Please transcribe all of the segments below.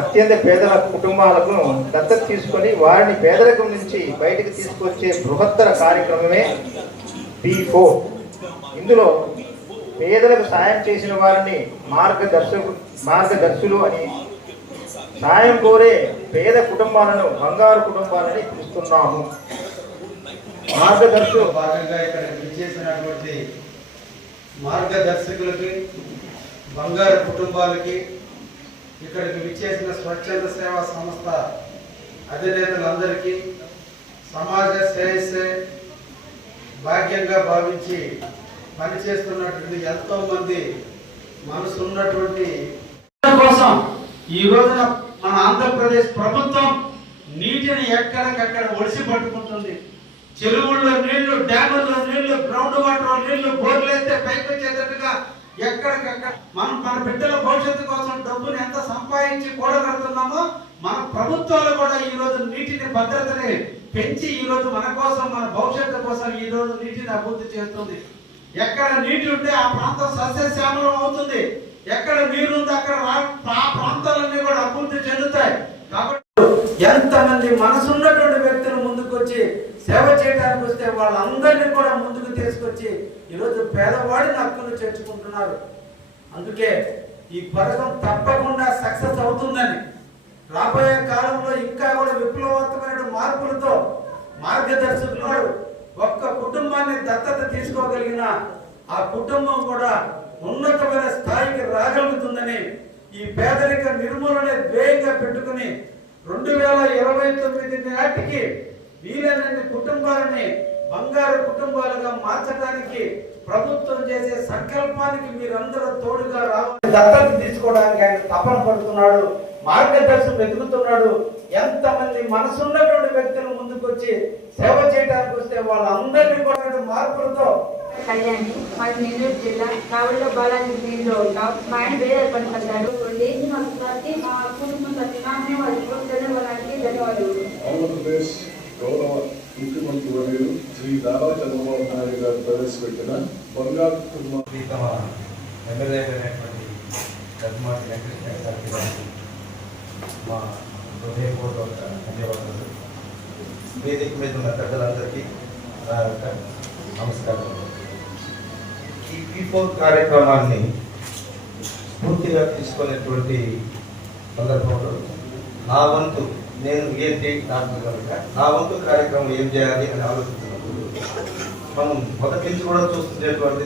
అత్యంత పేదల కుటుంబాలకు దత్తత తీసుకొని వారిని పేదరికం నుంచి బయటకు తీసుకొచ్చే బృహత్తర కార్యక్రమమే P4. ఇందులో పేదలకు సాయం చేసిన వారిని మార్గదర్శులు అని, సాయం కోరే పేద కుటుంబాలను బంగారు కుటుంబాలని పిలుస్తున్నాము. మార్గదర్శకులు భాగంగా ఇక్కడ విచ్చేసినటువంటి మార్గదర్శకులకి, బంగారు కుటుంబాలకి, ఇక్కడికి విచ్చేసిన స్వచ్ఛంద సేవా సంస్థ అధినేతలందరికీ సమాజ శ్రేయస్సే భాగ్యంగా భావించి పనిచేస్తున్నటువంటి ఎంతో మంది మనసున్నటువంటి కోసం ఈ రోజున మన ఆంధ్రప్రదేశ్ ప్రభుత్వం నీటిని ఎక్కడికక్కడ ఒడిసి పట్టుకుంటుంది. చెరువుల్లో నీళ్లు, డ్యాముల్లో నీళ్లు, గ్రౌండ్ వాటర్ నీళ్లు, బోర్లు వేస్తే పైకి వచ్చేటట్టుగా ఎక్కడికక్కడ మన బిడ్డల భవిష్యత్తు కోసం డబ్బుని ఎంత సంపాదించి కూడగడుతున్నామో మన ప్రభుత్వాలు కూడా ఈ రోజు నీటిని భద్రతని పెంచి ఈ రోజు మన కోసం, మన భవిష్యత్తు కోసం ఈ రోజు నీటిని అభివృద్ధి చేస్తుంది. ఎక్కడ నీటి ఉంటే ఆ ప్రాంతం సస్యశ్యామలం అవుతుంది. ఎక్కడ నీరుంది అక్కడ ఆ ప్రాంతాలన్నీ కూడా అభివృద్ధి చెందుతాయి. కాబట్టి ఎంతమంది మనసున్నటువంటి వ్యక్తులు ముందుకొచ్చి సేవ చేయడానికి వస్తే వాళ్ళందరినీ కూడా ముందుకు తీసుకొచ్చి ఈరోజు పేదవాడిని హక్కును చేర్చుకుంటున్నారు. అందుకే ఈ పథకం తప్పకుండా సక్సెస్ అవుతుందని, రాబోయే కాలంలో ఇంకా కూడా విప్లవాత్మకమైన మార్పులతో మార్గదర్శకులు ఒక్క కుటుంబాన్ని దత్తత తీసుకోగలిగిన ఆ కుటుంబం కూడా ఉన్నతమైన స్థాయికి రాగలుగుతుందని, ఈ పేదరిక నిర్మూలన ధ్యేయంగా పెట్టుకుని 2029 నాటికి వీలైనన్ని కుటుంబాలని బంగారు కుటుంబాలుగా మార్చడానికి ప్రభుత్వం చేసే సంకల్పానికి మీరందరూ తోడుగా రావాలి. దత్తత తీసుకోవడానికి ఆయన తపన పడుతున్నాడు, మార్గదర్శనం వెతుకుతున్నాడు. ఎంతమంది మనసున్నటువంటి వ్యక్తులు ముందుకొచ్చి సేవ చేయడానికి వస్తే వాళ్ళందరినీ కూడా మార్పులతో కళ్యాణి, మాది నెల్లూరు జిల్లా కావలిలో బాలాజీ నీళ్ళు ఉంటాం. మా ఆయన వేరే పని పడ్డాడు. మా కుటుంబం తరఫున వాళ్ళకి ధన్యవాదాలు. ఆంధ్రప్రదేశ్ గౌరవ ముఖ్యమంత్రి వర్యులు శ్రీ నారా చంద్రబాబు నాయుడు గారు ప్రవేశపెట్టిన బంగారు కుటుంబం తమ ఎమ్మెల్యే అయినటువంటి గద్మాటి వెంకటేశ్వర గారికి మా హృదయపూర్వక ధన్యవాదాలు. వేదిక మీద ఉన్న పెద్దలందరికీ నమస్కారం. ఈ P4 కార్యక్రమాన్ని స్ఫూర్తిగా తీసుకునేటువంటి సందర్భంలో నా వంతు, నేను ఏంటి డాక్టర్ కనుక నా వంతు కార్యక్రమం ఏం చేయాలి అని ఆలోచించినప్పుడు మనం మొదటి నుంచి కూడా చూస్తున్నటువంటి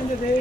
ఏంటిది